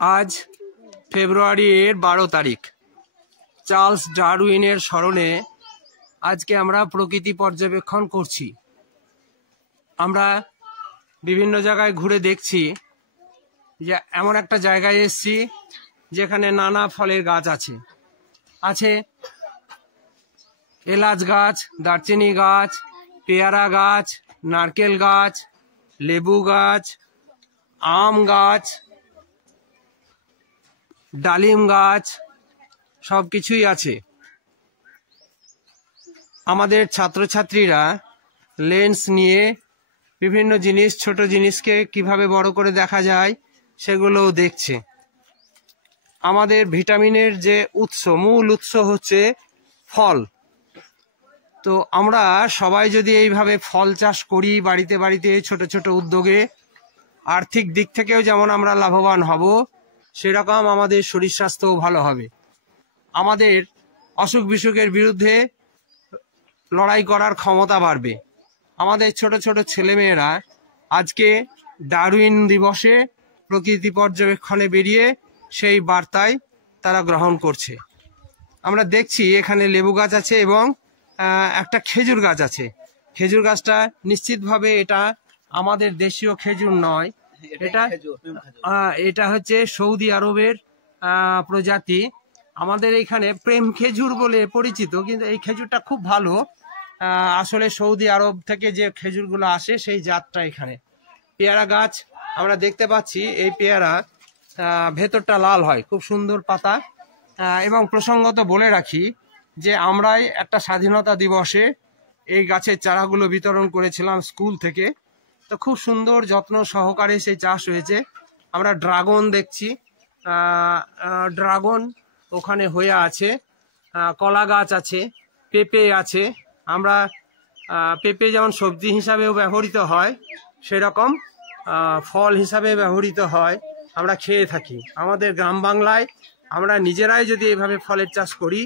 আজ ফেব্রুয়ারির 12 তারিখ। চার্লস ডারউইনের স্মরণে আজকে আমরা প্রকৃতি পর্যবেক্ষণ করছি। আমরা বিভিন্ন জায়গায় ঘুরে দেখছি যে এমন একটা জায়গায় এসেছি যেখানে নানা ফলের গাছ আছে এলাচ গাছ, দারচিনি গাছ, পেয়ারা গাছ, নারকেল গাছ, লেবু গাছ, আম গাছ, ডালিম গাছ, সব কিছুই আছে। আমাদের ছাত্রছাত্রীরা লেন্স নিয়ে বিভিন্ন জিনিস, ছোট জিনিসকে কিভাবে বড় করে দেখা যায় সেগুলোও দেখছে। আমাদের ভিটামিনের যে মূল উৎস হচ্ছে ফল। তো আমরা সবাই যদি এইভাবে ফল চাষ করি বাড়িতে বাড়িতে ছোট ছোট উদ্যোগে, আর্থিক দিক থেকেও যেমন আমরা লাভবান হব, সেরকম আমাদের শরীর স্বাস্থ্যও ভালো হবে। আমাদের অসুখ বিসুখের বিরুদ্ধে লড়াই করার ক্ষমতা বাড়বে। আমাদের ছোট ছোট ছেলেমেয়েরা আজকে ডারউইন দিবসে প্রকৃতি পর্যবেক্ষণে বেরিয়ে সেই বার্তায় তারা গ্রহণ করছে। আমরা দেখছি এখানে লেবু গাছ আছে এবং একটা খেজুর গাছ আছে। খেজুর গাছটা নিশ্চিতভাবে এটা আমাদের দেশীয় খেজুর নয়, এটা হচ্ছে সৌদি আরবের প্রজাতি। আমাদের এখানে প্রেম খেজুর বলে পরিচিত, কিন্তু এই খেজুরটা খুব ভালো। আসলে সৌদি আরব থেকে যে খেজুরগুলো আসে সেই জাতটা এখানে। পেয়ারা গাছ আমরা দেখতে পাচ্ছি, এই পেয়ারা ভেতরটা লাল হয়, খুব সুন্দর পাতা। এবং প্রসঙ্গত বলে রাখি যে আমরাই একটা স্বাধীনতা দিবসে এই গাছের চারাগুলো বিতরণ করেছিলাম স্কুল থেকে। তো খুব সুন্দর যত্ন সহকারে সেই চাষ হয়েছে। আমরা ড্রাগন দেখছি, ড্রাগন ওখানে হয়ে আছে, কলা গাছ আছে, পেঁপে আছে। আমরা পেঁপে যেমন সবজি হিসাবেও ব্যবহৃত হয়, সেরকম ফল হিসাবে ব্যবহৃত হয়, আমরা খেয়ে থাকি। আমাদের গ্রাম বাংলায় আমরা নিজেরাই যদি এভাবে ফলের চাষ করি,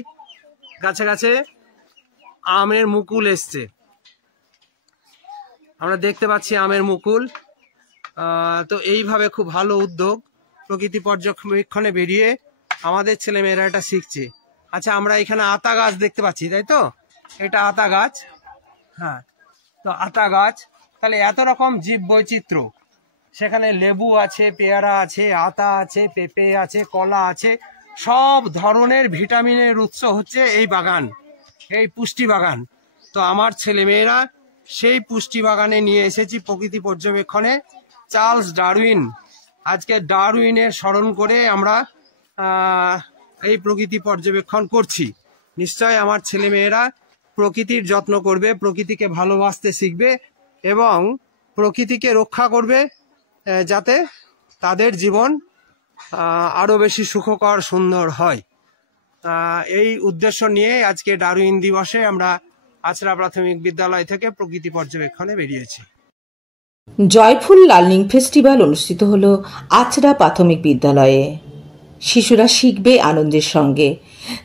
গাছে গাছে আমের মুকুল এসছে, আমরা দেখতে পাচ্ছি আমের মুকুল। তো এইভাবে খুব ভালো উদ্যোগ, প্রকৃতি পর্যবেক্ষণে বেরিয়ে আমাদের ছেলেমেয়েরা এটা শিখছে। আচ্ছা, আমরা এখানে আতা গাছ দেখতে পাচ্ছি, তাই তো? এটা আতা গাছ। হ্যাঁ, তো আতা গাছ, তাহলে এত রকম জীব বৈচিত্র্য। সেখানে লেবু আছে, পেয়ারা আছে, আতা আছে, পেঁপে আছে, কলা আছে। সব ধরনের ভিটামিনের উৎস হচ্ছে এই বাগান, এই পুষ্টি বাগান। তো আমার ছেলেমেয়েরা সেই পুষ্টি বাগানে নিয়ে এসেছি প্রকৃতি পর্যবেক্ষণে। চার্লস ডারউইন, আজকে ডারউইনের স্মরণ করে আমরা এই প্রকৃতি পর্যবেক্ষণ করছি। নিশ্চয় আমার ছেলেমেয়েরা প্রকৃতির যত্ন করবে, প্রকৃতিকে ভালোবাসতে শিখবে এবং প্রকৃতিকে রক্ষা করবে, যাতে তাদের জীবন আরো বেশি সুখকর সুন্দর হয়। এই উদ্দেশ্য নিয়ে আজকে ডারউইন দিবসে আমরা আচরা প্রাথমিক বিদ্যালয় থেকে প্রকৃতি পর্যবেক্ষণে বেরিয়েছি। জয়ফুল লার্নিং ফেস্টিভ্যাল অনুষ্ঠিত হলো আচরা প্রাথমিক বিদ্যালয়ে। শিশুরা শিখবে আনন্দের সঙ্গে,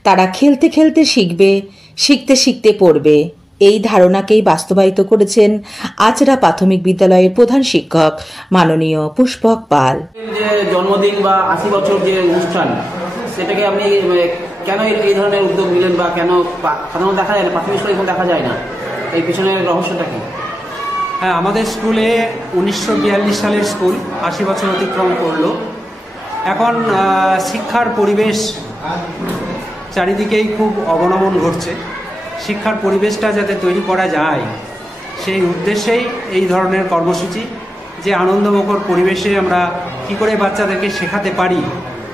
তারা খেলতে খেলতে শিখবে, শিখতে শিখতে পড়বে, এই ধারণাকেই বাস্তবায়িত করেছেন আচরা প্রাথমিক বিদ্যালয়ের প্রধান শিক্ষক মাননীয় পুষ্পক পাল। যে জন্মদিন বা 80 বছর যে অনুষ্ঠান, সেটাকে আপনি কেন এই ধরনের উদ্যোগ নিলেন, বা কেন সাধারণত দেখা যায় না, প্রাথমিক স্কুলে দেখা যায় না, এই পিছনের রহস্যটা কি? হ্যাঁ, আমাদের স্কুলে 1942 সালের স্কুল 80 বছর অতিক্রম করলো। এখন শিক্ষার পরিবেশ চারিদিকেই খুব অবনমন ঘটছে। শিক্ষার পরিবেশটা যাতে তৈরি করা যায়, সেই উদ্দেশ্যেই এই ধরনের কর্মসূচি, যে আনন্দমুখর পরিবেশে আমরা কি করে বাচ্চাদেরকে শেখাতে পারি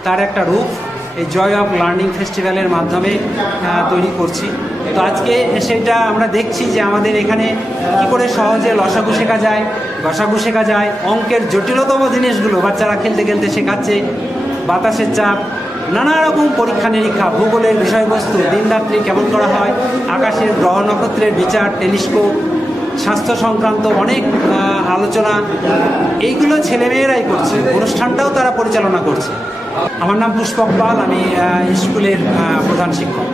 তার একটা রূপ এই জয় অফ লার্নিং ফেস্টিভ্যালের মাধ্যমে তৈরি করছি। তো আজকে সেটা আমরা দেখছি যে আমাদের এখানে কি করে সহজে লসাগু শেখা যায়, গসাগু শেখা যায়, অঙ্কের জটিলতম জিনিসগুলো বাচ্চারা খেলতে খেলতে শেখাচ্ছে। বাতাসের চাপ, নানা রকম পরীক্ষা নিরীক্ষা, ভূগোলের বিষয়বস্তু, দিনরাত্রি কেমন করা হয়, আকাশের গ্রহ নক্ষত্রের বিচার, টেলিস্কোপ, স্বাস্থ্য সংক্রান্ত অনেক আলোচনা, এইগুলো ছেলেমেয়েরাই করছে। অনুষ্ঠানটাও তারা পরিচালনা করছে। আমার নাম পুষ্পক পাল, আমি স্কুলের প্রধান শিক্ষক।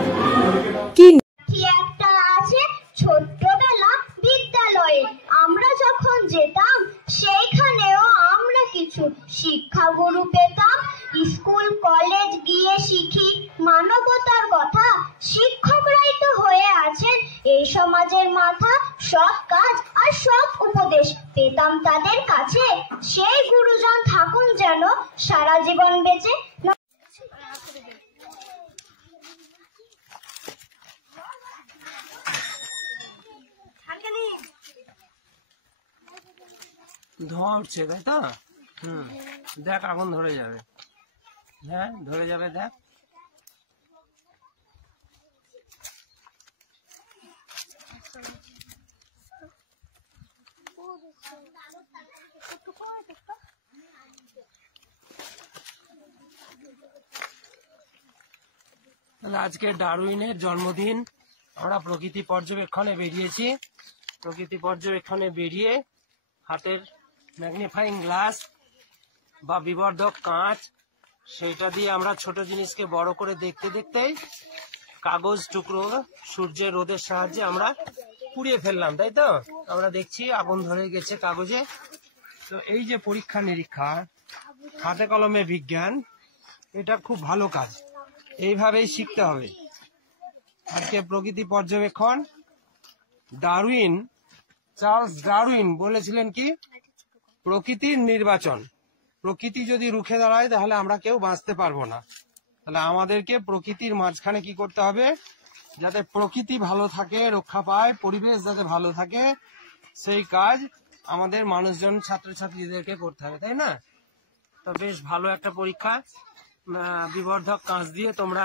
কি একটা আছে ছোট্টবেলা বিদ্যালয়ে, আমরা যখন যেতাম সেইখানেও আমরা কিছু শিক্ষাগুরু পেতাম। স্কুল কলেজ গিয়ে শিখি মানবতার কথা। শিক্ষকরাই তো হয়ে আছেন এই সমাজের মাথা। সব কাজ আর সব উপদেশ পেতাম তাদের কাছে। সেই গুরুজন থাকুন যেন সারা জীবন বেঁচে। ধোঁয়া উঠছে, তাই তো? দেখ, আগুন ধরে যাবে। হ্যাঁ, ধরে যাবে, দেখ। আজকে ডারউইনের জন্মদিন। আমরা প্রকৃতি পর্যবেক্ষণে বেরিয়েছি। প্রকৃতি পর্যবেক্ষণে বেরিয়ে হাতের ম্যাগনিফাইং গ্লাস বা বিবর্ধক কাঁচ, সেটা দিয়ে আমরা ছোট জিনিসকে বড় করে দেখতে দেখতেই কাগজ টুকরো সূর্যের রোদের সাহায্যে আমরা পুড়িয়ে ফেললাম, তাই তো? আমরা দেখছি আগুন ধরে গেছে কাগজে। তো এই যে পরীক্ষা নিরীক্ষা, হাতে কলমে বিজ্ঞান, এটা খুব ভালো কাজ। এইভাবেই শিখতে হবে। আজকে প্রকৃতি পর্যবেক্ষণ। চার্লস ডারউইন বলেছিলেন কি, প্রকৃতির নির্বাচন। প্রকৃতি যদি রুখে দাঁড়ায় তাহলে আমরা কেউ বাঁচতে পারবো না। তাহলে আমাদেরকে প্রকৃতির মাঝখানে কি করতে হবে, যাতে প্রকৃতি ভালো থাকে, রক্ষা পায়, পরিবেশ যাতে ভালো থাকে, সেই কাজ আমাদের মানুষজন ছাত্রছাত্রীদেরকে করতে হবে, তাই না? তো বেশ ভালো একটা পরীক্ষা। বিবর্ধক কাঁচ দিয়ে তোমরা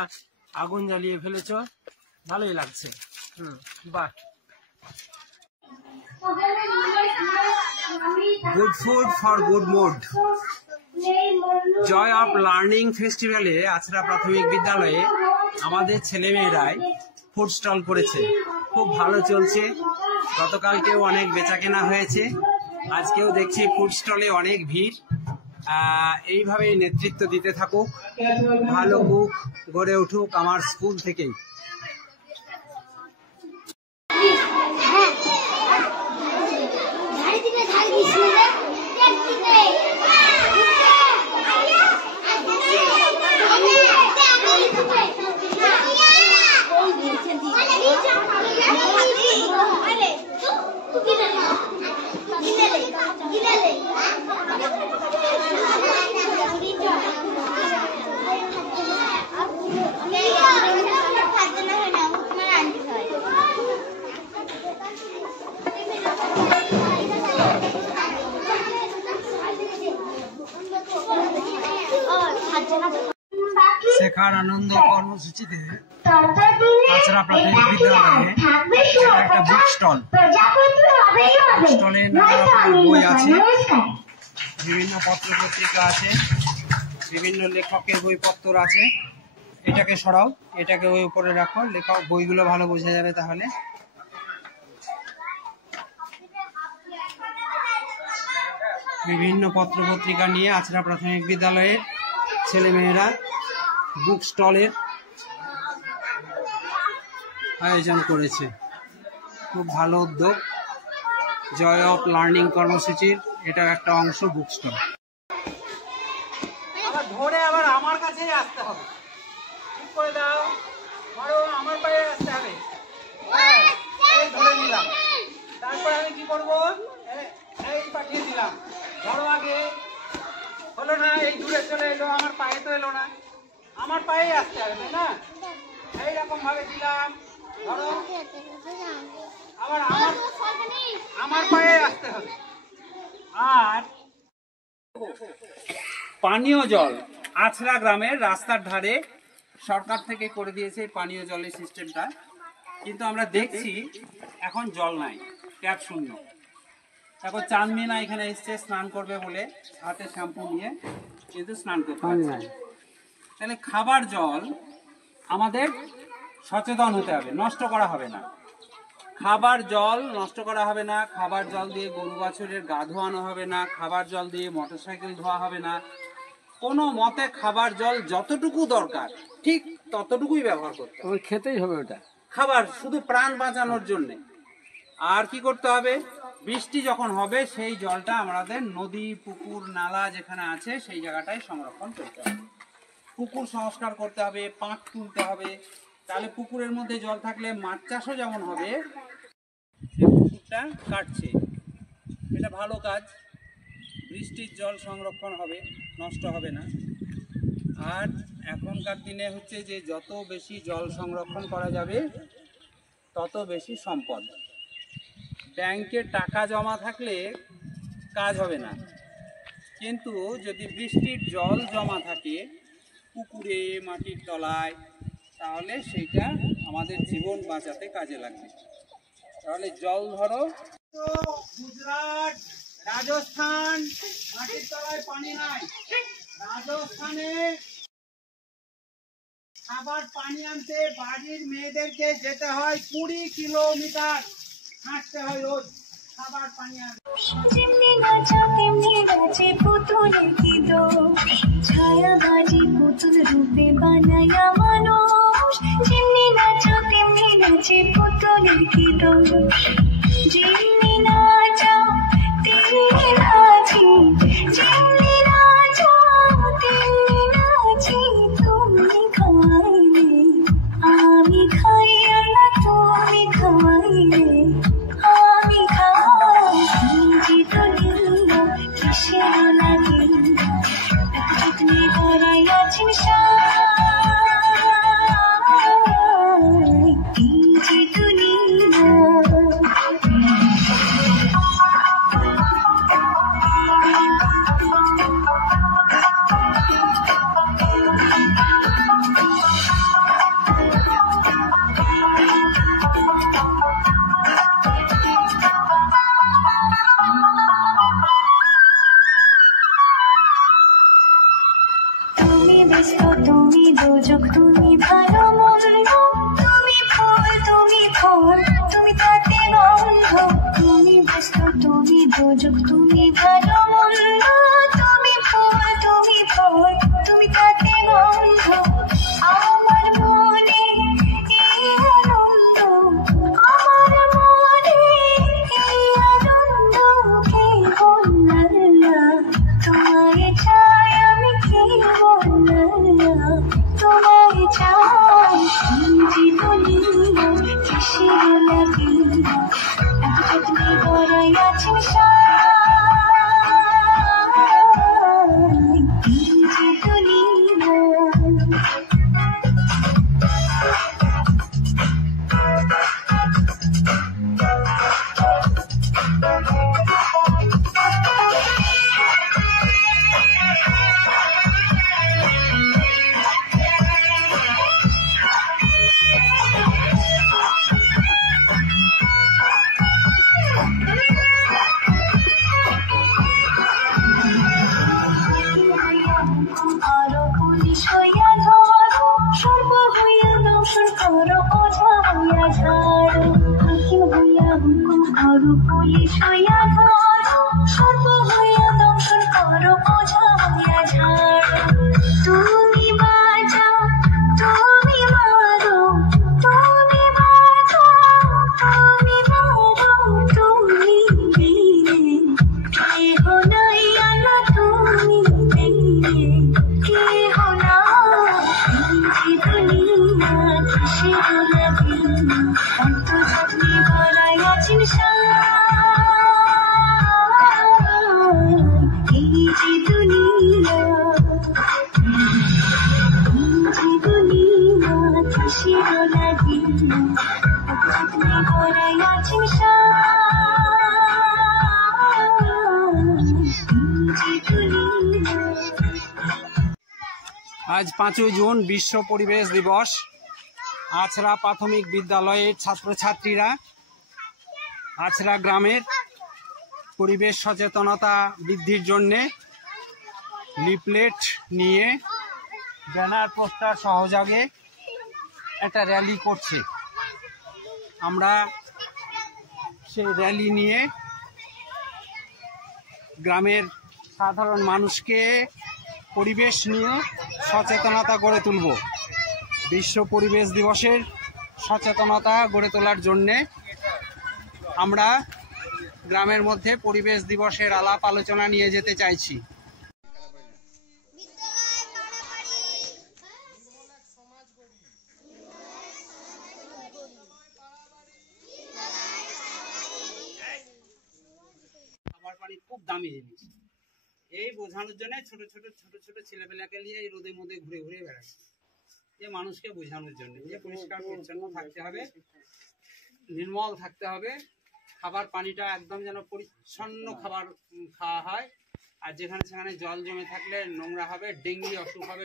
আগুন জ্বালিয়ে ফেলেছো, ভালোই লাগছে। বাহ। Good food for good mood. Joy of learning ফেস্টিভ্যালে আছড়া প্রাথমিক বিদ্যালয়ে আমাদের ছেলেমেয়েরাই ফুড স্টল করেছে। খুব ভালো চলছে। গতকালকেও অনেক বেচাকেনা হয়েছে, আজকেও দেখছি ফুড স্টলে অনেক ভিড়। এইভাবেই নেতৃত্ব দিতে থাকুক, ভালো কুক গড়ে উঠুক আমার স্কুল থেকেই। শেখার আনন্দ কর্মসূচিতে আছড়া প্রাথমিক বিদ্যালয়ে একটা বুক স্টল। স্টলে নানা রকমের বই আছে, বিভিন্ন পত্র পত্রিকা আছে, বিভিন্ন লেখকের বইপত্র আছে। এটাকে সরাও, এটাকে ওই উপরে রাখো, লেখক বইগুলো ভালো বোঝা যাবে তাহলে। বিভিন্ন পত্র পত্রিকা নিয়ে আছড়া প্রাথমিক বিদ্যালয়ের ছেলেমেয়েরা বুক স্টলের আয়োজন করেছে। খুব ভালো উদ্যোগ। জয় অফ লার্নিং কর্মসূচির এটা একটা অংশ, বুক স্টল। ধরে আবার আমার কাছেই আসতে হবে, ঠিক করে দাও। আমার পায়ে আসতে হবে, এই ধরে নিলাম। তারপরে আমি কি করবো, এই পাঠিয়ে দিলাম। ধরো আগে, হলো না, এই দূরে চলে এলো, আমার পায়ে তো এলো না, আমার পায়ে আসতে হবে, তাই না? এইরকম ভাবে দিলাম, ধরো আবার আমার পায়ে আসতে হবে। আর পানীয় জল আছড়া গ্রামের রাস্তার ধারে সরকার থেকে করে দিয়েছে পানীয় জলের সিস্টেমটা, কিন্তু আমরা দেখছি এখন জল নাই, ট্যাপ শূন্য। তারপর চাঁদমিনা এখানে এসছে স্নান করবে বলে হাতে শ্যাম্পু নিয়ে, কিন্তু স্নান করতে পারছে না। তাহলে খাবার জল আমাদের সচেতন হতে হবে, নষ্ট করা হবে না। খাবার জল নষ্ট করা হবে না, খাবার জল দিয়ে গরু বাছুরের গা ধোয়ানো হবে না, খাবার জল দিয়ে মোটরসাইকেল ধোয়া হবে না। কোনো মতে খাবার জল যতটুকু দরকার ঠিক ততটুকুই ব্যবহার করতে হবে। খেতেই হবে ওটা খাবার, শুধু প্রাণ বাঁচানোর জন্য। আর কি করতে হবে, বৃষ্টি যখন হবে সেই জলটা আমাদের নদী পুকুর নালা যেখানে আছে সেই জায়গাটায় সংরক্ষণ করতে হবে। পুকুর সংস্কার করতে হবে, পাঁক তুলতে হবে, তাহলে পুকুরের মধ্যে জল থাকলে মাছ চাষও যেমন হবে। সে পুকুরটা কাটছে, এটা ভালো কাজ। বৃষ্টির জল সংরক্ষণ হবে, নষ্ট হবে না। আর এখনকার দিনে হচ্ছে যে যত বেশি জল সংরক্ষণ করা যাবে তত বেশি সম্পদ। ব্যাংকে টাকা জমা থাকলে কাজ হবে না, কিন্তু যদি বৃষ্টির জল জমা থাকে পুকুরে, মাটির তলায়, তাহলে সেইটা আমাদের জীবন বাঁচাতে কাজে লাগবে। তাহলে জল ধরো। গুজরাট, রাজস্থান মাটির তলায় পানি নাই, রাজস্থানে খাবার পানি আনতে বাড়ির মেয়েদেরকে যেতে হয় 20 কিলোমিটার হাঁটতে হয় রোজ খাবার পানি আনতে। যেমনি নাচা তেমনি নাচে পুতুলের কি দোষ, ছায়াবাজি পুতুল রূপে বানায়া মানুষ। যেমনি নাচা তেমনি নাচে পুতুলের কি দোষ, যেমনি নাচা তেমনি নাচি, যেমনি নাচা তেমনি নাচি। তুমি খাইলে আমি খাই, না তুমি খাইলে আমি খাই। যে দুনিয়া কিসের লাগে এতদিনে ভরাই আছেন এই যে দুনিয়া। তুমি ব্যস্ত, তুমি দোজক, তুমি ভালো মন্দ, তুমি ফুল, তুমি ফল, তুমি তাতে গন্ধ। তুমি ব্যস্ত, তুমি দোজক, তুমি ভালো মন্দ, তুমি ফুল, তুমি ফল, তুমি তাতে গন্ধ। আমার মনে এই আনন্দ, আমার মনে এই আনন্দ। কে বললা তোমায় চাই আমি, কে বললা তোমায় চাই। যে দুনিয়া কিসের লাগে এতদিনে ভরাই আছেন এই যে দুনিয়া। আরো পুলিশ হইয়া ধরো, সর্ব হইয়া দংশন করো, ওঝা হইয়া ঝাড়ো। হাকিম হইয়া হুকুম করো, পুলিশ হইয়া ধরো, সর্ব হইয়া দংশন করো, ওঝা হইয়া ঝাড়ো। তুমি বাঁচাও, তুমি মারো, তুমি বাঁচাও, তুমি মারো, তুমি বীরে কেহ নাই আল্লাহ, তুমি বীরে কেহ নাই। এই যে দুনিয়া কিসের লাগে এতদিনে ভরাই আছেন এই যে দুনিয়া। এই যে দুনিয়া কিসের লাগে এতদিনে ভরাই আছেন এই যে দুনিয়া। আজ 5ই জুন বিশ্ব পরিবেশ দিবস। আছড়া প্রাথমিক বিদ্যালয়ের ছাত্রছাত্রীরা আছড়া গ্রামের পরিবেশ সচেতনতা বৃদ্ধির জন্যে লিফলেট নিয়ে ব্যানার পোস্টার সহযোগে একটা র্যালি করছে। আমরা সেই র্যালি নিয়ে গ্রামের সাধারণ মানুষকে পরিবেশ নিয়ে সচেতনতা গড়ে তুলব। বিশ্ব পরিবেশ দিবসের সচেতনতা গড়ে তোলার জন্যে আমরা গ্রামের মধ্যে পরিবেশ দিবসের আলাপ আলোচনা নিয়ে যেতে চাইছি। খুব দামি জিনিস। এই বোঝানোর জন্য ছোট ছোট ছোট ছোট ছেলেপেলাকে নিয়ে এই রোদের মধ্যে ঘুরে ঘুরে বেড়াচ্ছে, যে মানুষকে বোঝানোর জন্য যে পরিষ্কার পরিচ্ছন্ন থাকতে হবে, নির্মল থাকতে হবে, খাবার পানিটা একদম যেন পরিচ্ছন্ন খাবার খাওয়া হয়। আর যেখানে সেখানে জল জমে থাকলে নোংরা হবে, ডেঙ্গি অসুখ হবে,